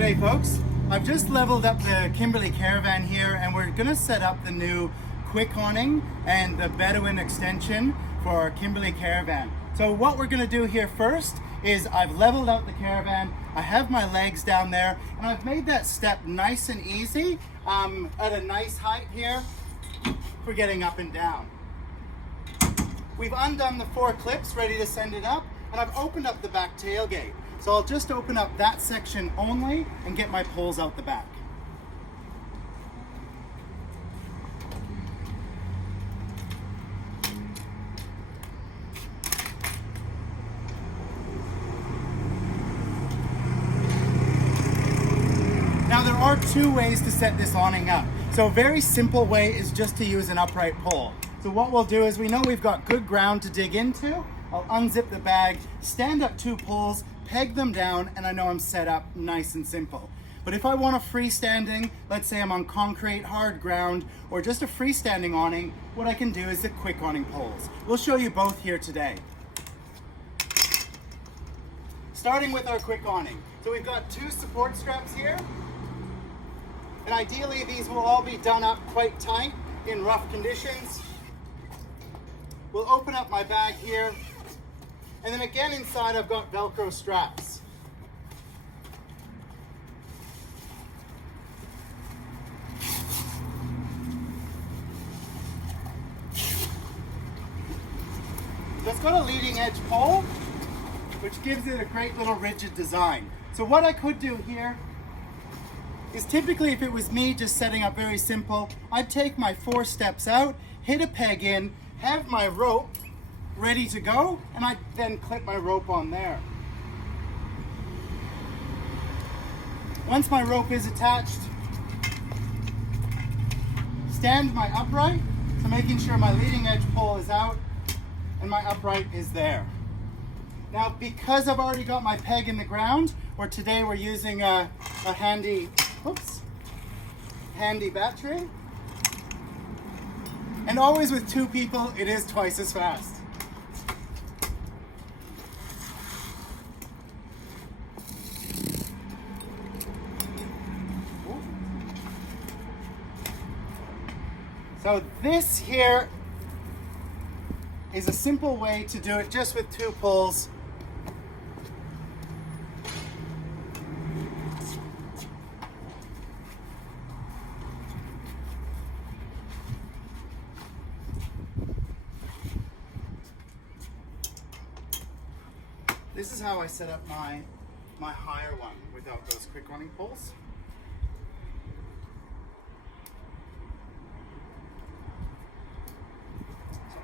G'day folks, I've just leveled up the Kimberley Caravan here and we're going to set up the new KWIK Awning and the Bedouin extension for our Kimberley Caravan. So what we're going to do here first is I've leveled out the caravan, I have my legs down there, and I've made that step nice and easy at a nice height here for getting up and down. We've undone the 4 clips ready to send it up, and I've opened up the back tailgate. So I'll just open up that section only and get my poles out the back. Now there are 2 ways to set this awning up. So a very simple way is just to use an upright pole. So what we'll do is we know we've got good ground to dig into. I'll unzip the bag, stand up 2 poles, peg them down, and I know I'm set up nice and simple. But if I want a freestanding, let's say I'm on concrete, hard ground, or just a freestanding awning, what I can do is the KWIK Awning poles. We'll show you both here today. Starting with our KWIK Awning. So we've got 2 support straps here. And ideally these will all be done up quite tight in rough conditions. We'll open up my bag here. And then again inside I've got Velcro straps. It's got a leading edge pole, which gives it a great little rigid design. So what I could do here is typically if it was me just setting up very simple, I'd take my 4 steps out, hit a peg in, have my rope ready to go, and I then clip my rope on there. Once my rope is attached, stand my upright, so making sure my leading edge pole is out and my upright is there. Now because I've already got my peg in the ground, or today we're using a handy battery, and always with 2 people it is twice as fast. So this here is a simple way to do it just with 2 poles. This is how I set up my higher one without those KWIK Awning poles.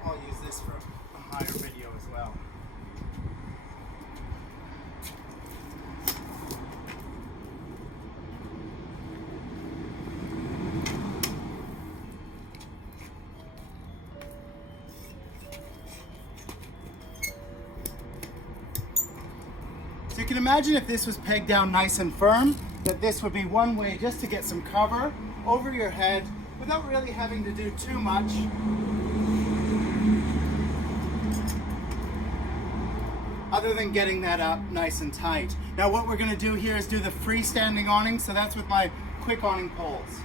I'll use this for a higher video as well. So you can imagine if this was pegged down nice and firm, that this would be one way just to get some cover over your head without really having to do too much. Other than getting that up nice and tight. Now what we're going to do here is do the freestanding awning, so that's with my KWIK Awning poles.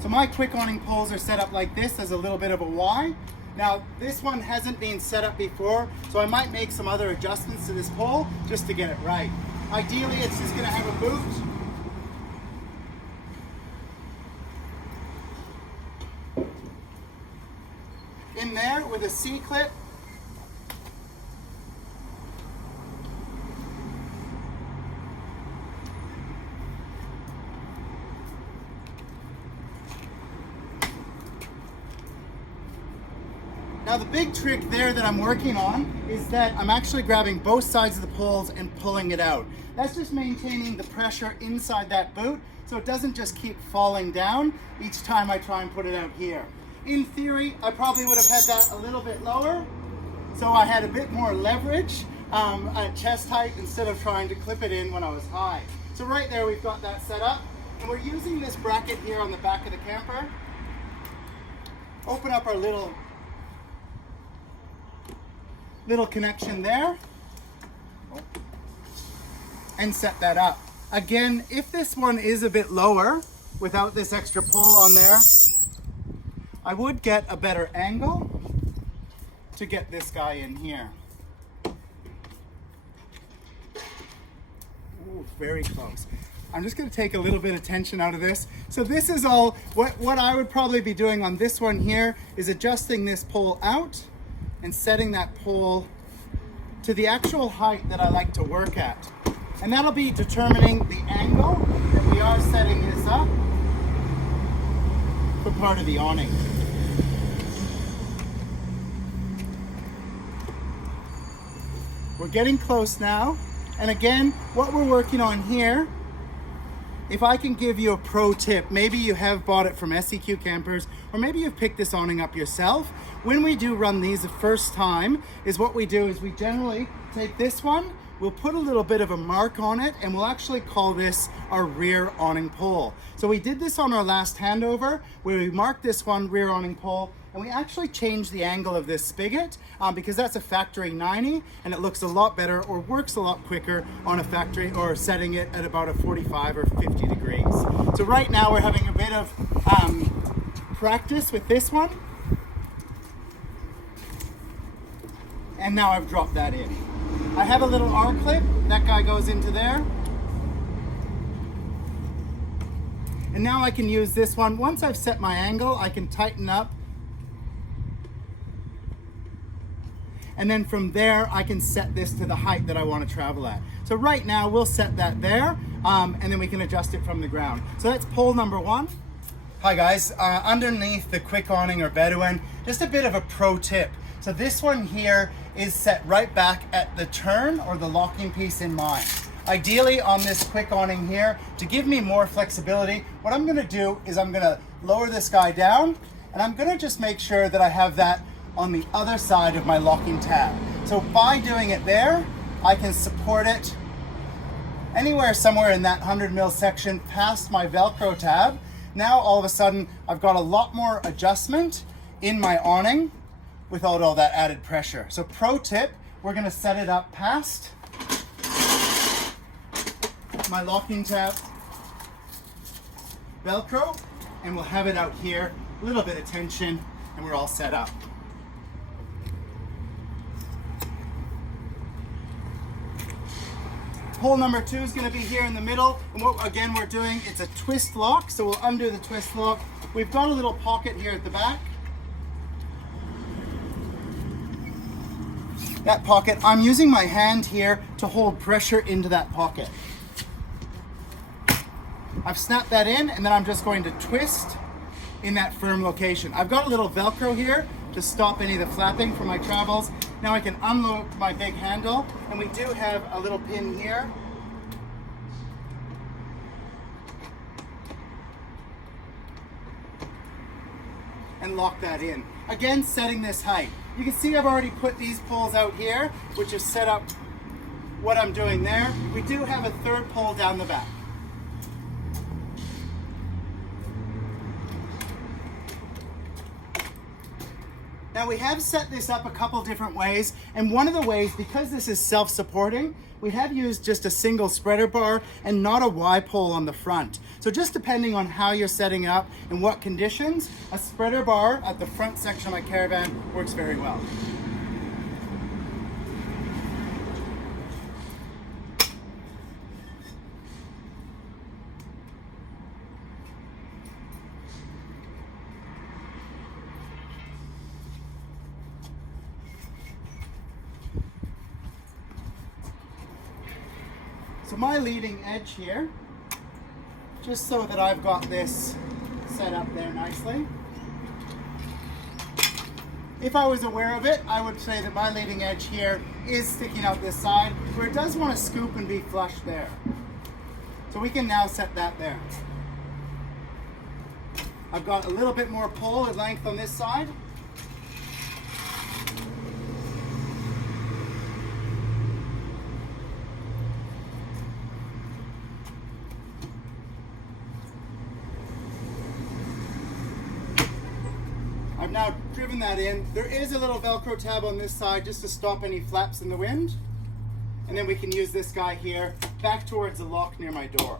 So my KWIK Awning poles are set up like this as a little bit of a Y. Now this one hasn't been set up before, so I might make some other adjustments to this pole just to get it right. Ideally it's just going to have a boot. In there with a C-clip. Now the big trick there that I'm working on is that I'm actually grabbing both sides of the poles and pulling it out. That's just maintaining the pressure inside that boot so it doesn't just keep falling down each time I try and put it out here. In theory, I probably would have had that a little bit lower, so I had a bit more leverage at chest height instead of trying to clip it in when I was high. So right there we've got that set up, and we're using this bracket here on the back of the camper. Open up our little connection there. and set that up. Again, if this one is a bit lower without this extra pole on there, I would get a better angle to get this guy in here. Ooh, very close. I'm just going to take a little bit of tension out of this. So this is all, what I would probably be doing on this one here is adjusting this pole out and setting that pole to the actual height that I like to work at. And that'll be determining the angle that we are setting this up for part of the awning. We're getting close now. And again, what we're working on here, if I can give you a pro tip, maybe you have bought it from SEQ Campers, or maybe you've picked this awning up yourself. When we do run these the first time, is what we do is we generally take this one, we'll put a little bit of a mark on it, and we'll actually call this our rear awning pole. So we did this on our last handover, where we marked this one rear awning pole, and we actually changed the angle of this spigot because that's a factory 90, and it looks a lot better or works a lot quicker on a factory or setting it at about a 45 or 50 degrees. So right now we're having a bit of practice with this one. And now I've dropped that in. I have a little R-clip, that guy goes into there. And now I can use this one. Once I've set my angle, I can tighten up. And then from there, I can set this to the height that I want to travel at. So right now, we'll set that there, and then we can adjust it from the ground. So that's pole number one. Hi guys, underneath the KWIK Awning or Bedouin, just a bit of a pro tip. So this one here is set right back at the turn or the locking piece in mind. Ideally on this KWIK Awning here, to give me more flexibility, what I'm gonna do is I'm gonna lower this guy down, and I'm gonna just make sure that I have that on the other side of my locking tab. So by doing it there, I can support it anywhere somewhere in that 100 mil section past my Velcro tab. Now all of a sudden, I've got a lot more adjustment in my awning without all that added pressure. So pro tip, we're gonna set it up past my locking tab Velcro, and we'll have it out here, a little bit of tension, and we're all set up. Hole number two is going to be here in the middle, and what again we're doing, it's a twist lock, so we'll undo the twist lock. We've got a little pocket here at the back. That pocket, I'm using my hand here to hold pressure into that pocket. I've snapped that in, and then I'm just going to twist in that firm location. I've got a little Velcro here to stop any of the flapping from my travels. Now I can unload my big handle, and we do have a little pin here. And lock that in. Again, setting this height. You can see I've already put these poles out here, which is set up what I'm doing there. We do have a third pole down the back. Now we have set this up a couple different ways, and one of the ways, because this is self-supporting, we have used just a single spreader bar and not a Y pole on the front. So just depending on how you're setting up and what conditions, a spreader bar at the front section of my Caravan works very well. So my leading edge here, just so that I've got this set up there nicely. If I was aware of it, I would say that my leading edge here is sticking out this side, where it does want to scoop and be flush there. So we can now set that there. I've got a little bit more pole and length on this side. I've now driven that in. There is a little Velcro tab on this side just to stop any flaps in the wind. And then we can use this guy here back towards the lock near my door.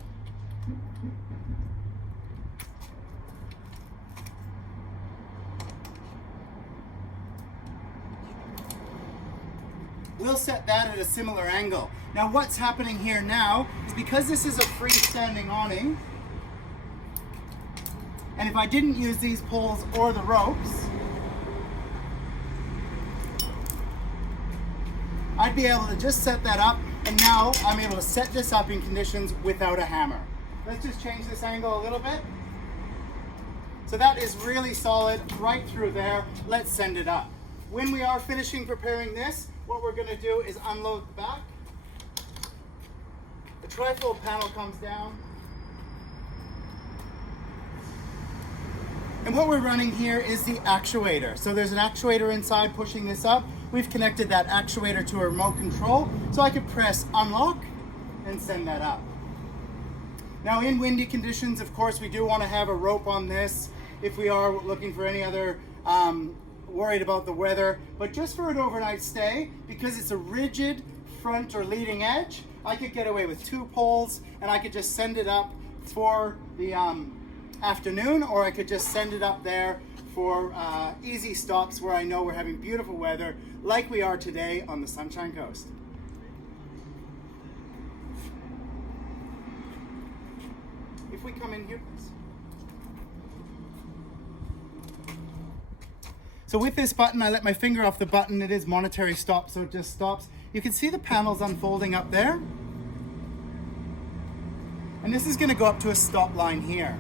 We'll set that at a similar angle. Now what's happening here now is because this is a freestanding awning, and if I didn't use these poles or the ropes, I'd be able to just set that up, and now I'm able to set this up in conditions without a hammer. Let's just change this angle a little bit. So that is really solid right through there. Let's send it up. When we are finishing preparing this, what we're gonna do is unload the back. The trifold panel comes down. And what we're running here is the actuator. So there's an actuator inside pushing this up. We've connected that actuator to a remote control, so I could press unlock and send that up. Now in windy conditions, of course, we do want to have a rope on this if we are looking for any other worried about the weather, but just for an overnight stay, because it's a rigid front or leading edge, I could get away with 2 poles, and I could just send it up for the afternoon, or I could just send it up there for easy stops where I know we're having beautiful weather like we are today on the Sunshine Coast. If we come in here, please. So with this button, I let my finger off the button. It is monetary stop, so it just stops. You can see the panels unfolding up there. And this is going to go up to a stop line here.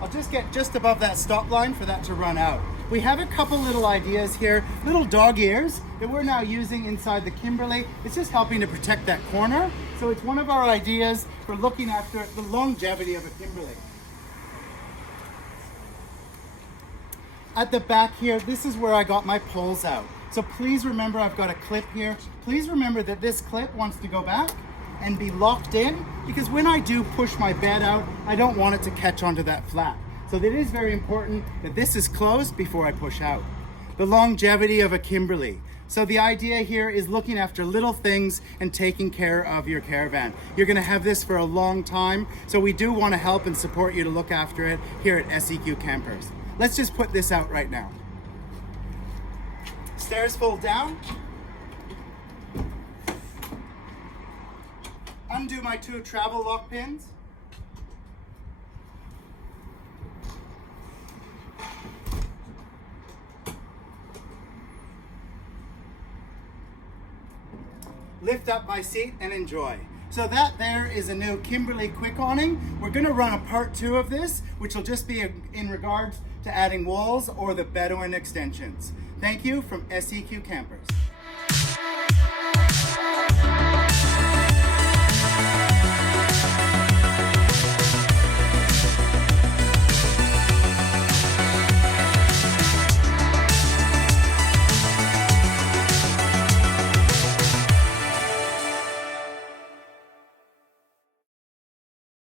I'll just get just above that stop line for that to run out. We have a couple little ideas here, little dog ears that we're now using inside the Kimberley. It's just helping to protect that corner. So it's one of our ideas for looking after the longevity of a Kimberley. At the back here, this is where I got my poles out. So please remember I've got a clip here. Please remember that this clip wants to go back and be locked in, because when I do push my bed out, I don't want it to catch onto that flap. So it is very important that this is closed before I push out. The longevity of a Kimberley. So the idea here is looking after little things and taking care of your caravan. You're gonna have this for a long time, so we do wanna help and support you to look after it here at SEQ Campers. Let's just put this out right now. Stairs fold down. Undo my 2 travel lock pins. Lift up my seat and enjoy. So that there is a new Kimberley KWIK Awning. We're gonna run a part 2 of this, which will just be in regards to adding walls or the Bedouin extensions. Thank you from SEQ Campers.